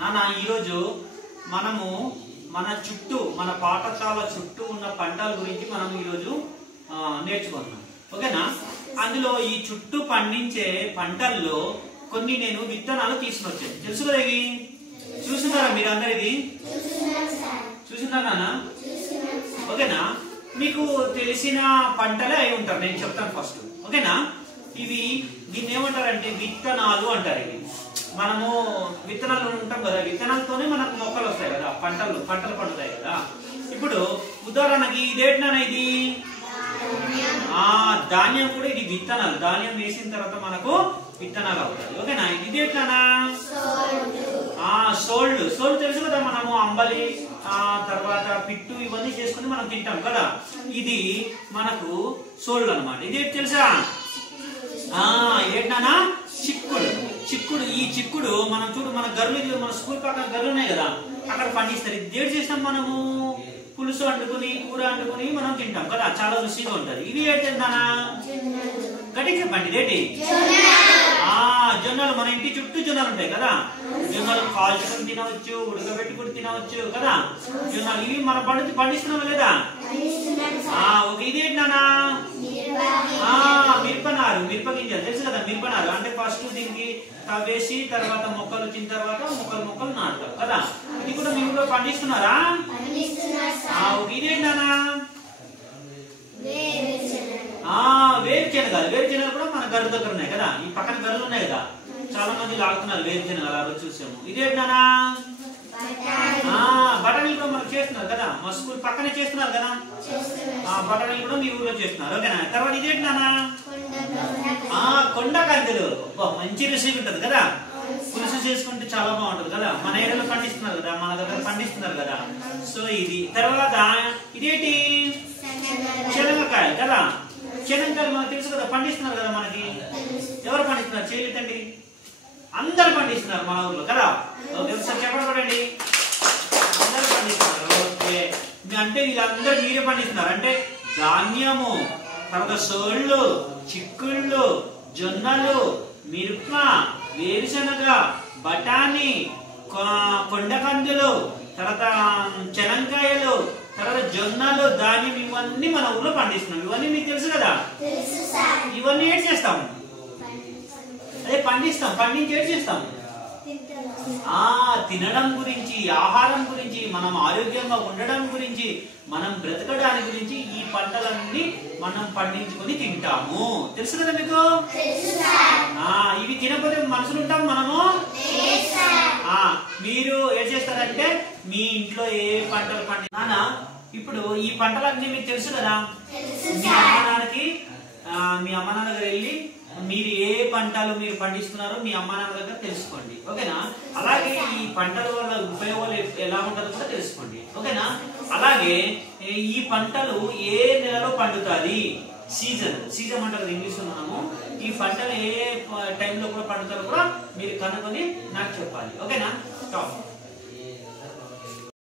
నాన్న ఈరోజు మనము మన చుట్టూ మన పాఠశాల చుట్టూ ఉన్న పంటల గురించి మనం ఈరోజు నేర్చుకుంటున్నాం. ఓకేనా? అందులో ఈ చుట్టూ పండించే పంటల్లో కొన్ని నేను విత్తనాలు తీసుకుని వచ్చాను. తెలుసు కదా, ఇవి చూస్తున్నారా మీరు అందరు? ఇది చూస్తున్నారా నాన్న? ఓకేనా? మీకు తెలిసిన పంటలే అయి ఉంటారు, నేను చెప్తాను ఫస్ట్. ఓకేనా? ఇవి దీన్ని ఏమంటారంటే విత్తనాలు అంటారు. ఇవి మనము విత్తనాలు ఉంటాం కదా, విత్తనాలతోనే మనకు మొక్కలు వస్తాయి కదా, పంటలు పండుతాయి కదా. ఇప్పుడు ఉదాహరణకి ఇదేంటా, ఇది ధాన్యం కూడా, ఇది విత్తనాలు. ధాన్యం వేసిన తర్వాత మనకు విత్తనాలు అవుతాయి. ఓకేనా? ఇది ఎట్లానా? సోల్డ్ తెలుసు కదా, మనము అంబలి తర్వాత పిట్టు ఇవన్నీ చేసుకుని మనం తింటాం కదా, ఇది మనకు సోల్డ్ అనమాట. ఇది తెలుసా? ఏంటన్నా? చిక్కుడు. ఈ చిక్కుడు మనం చూడు, మన గర్రెలు, మన స్కూల్ పక్కన గర్రెలు ఉన్నాయి కదా, అక్కడ పండిస్తారు. ఇది దేడు చేస్తాం మనము, పులుసు వండుకుని కూర వండుకుని మనం తింటాం కదా, చాలా రుచిగా ఉంటది. ఇది ఏంటన్నా? గట్టి చెప్పండి, ఇదేంటి? జొన్నలు. మన ఇంటి చుట్టూ జొన్నలు ఉంటాయి కదా, జొన్నలు కాల్చుకొని తినవచ్చు, ఉడకబెట్టుకుని తినవచ్చు కదా జొన్నలు. ఇవి మనం పండిస్తున్నామా లేదా? ఓకే. ఇదేంటన్నా? మిరపనారు, మిరప గింజలు. తెలుసు కదా మిరపనారు అంటే? ఫస్ట్ దీనికి వేసి తర్వాత మొక్కలు వచ్చిన తర్వాత మొక్కలు నాటుతాం కదా. ఇది కూడా మీరు కూడా పండిస్తున్నారా? ఇదేంటన్నా? వేరుశెనగలు. వేరుశెనగలు కూడా మన గర్రె దగ్గర ఉన్నాయి కదా, ఈ పక్కన గర్రెలు ఉన్నాయి కదా, చాలా మంది లాగుతున్నారు వేరుశెనగలు. అలా చూసాము. ఇదేంటన్నా? బఠానీలు కూడా మనకు చేస్తున్నారు కదా, మా స్కూల్ పక్కనే చేస్తున్నారు కదా, బఠానీలు కూడా మీ ఊర్లో చేస్తున్నారు. ఓకేనా? తర్వాత ఇదేంటన్నా? కొండకందులు. మంచి రుచిగా ఉంటది కదా, పులుసు చేసుకుంటే చాలా బాగుంటది కదా. మన ఏరియాలో పండిస్తున్నారు కదా, మన దగ్గర పండిస్తున్నారు కదా. సో ఇది. తర్వాత ఇదేంటి? శనగకాయలు కదా. శనగకాయలు మనకు తెలుసు కదా, పండిస్తున్నారు కదా మనకి. ఎవరు పండిస్తున్నారు? చేయలేదండి, అందరు పండిస్తున్నారు మన ఊర్లో కదా. ఒకసారి చెప్పండి, అందరు పండిస్తున్నారు. ఓకే. అంటే వీళ్ళందరూ మీరే పండిస్తున్నారు అంటే ధాన్యము, తర్వాత సోళ్ళు, చిక్కుళ్ళు, జొన్నలు, మిరప, వేరుశనగ, బఠానీ, కొండకందులు, తర్వాత చెనంకాయలు, తర్వాత జొన్నలు, ధాన్యం, ఇవన్నీ మన ఊర్లో పండిస్తున్నాం. ఇవన్నీ మీకు తెలుసు కదా. ఇవన్నీ ఏం చేస్తాం? అదే పండిస్తాం. పండించి ఏం చేస్తాం? తినడం గురించి, ఆహారం గురించి, మనం ఆరోగ్యంగా ఉండడం గురించి, మనం బ్రతకడానికి గురించి ఈ పంటలన్నీ మనం పండించుకొని తింటాము. తెలుసు కదా మీకు? ఇవి తినకపోతే మనుషులు ఉంటాం మనము. మీరు ఏం చేస్తారంటే మీ ఇంట్లో ఏ పంటలు నానా, ఇప్పుడు ఈ పంటలన్నీ మీకు తెలుసు కదా. మీ అమ్మ నాన్న దగ్గర వెళ్ళి మీరు ఏ పంటలు మీరు పండిస్తున్నారో మీ అమ్మ నాన్న దగ్గర తెలుసుకోండి. ఓకేనా? అలాగే ఈ పంటల వల్ల ఉపయోగాలు ఎలా ఉంటుందో కూడా తెలుసుకోండి. ఓకేనా? అలాగే ఈ పంటలు ఏ నెలలో పండుతుంది, సీజన్ అంటారు ఇంగ్లీష్ లో. మనము ఈ పంటలు ఏ టైంలో కూడా పండుతారో కూడా మీరు కనుక్కొని నాకు చెప్పాలి. ఓకేనా?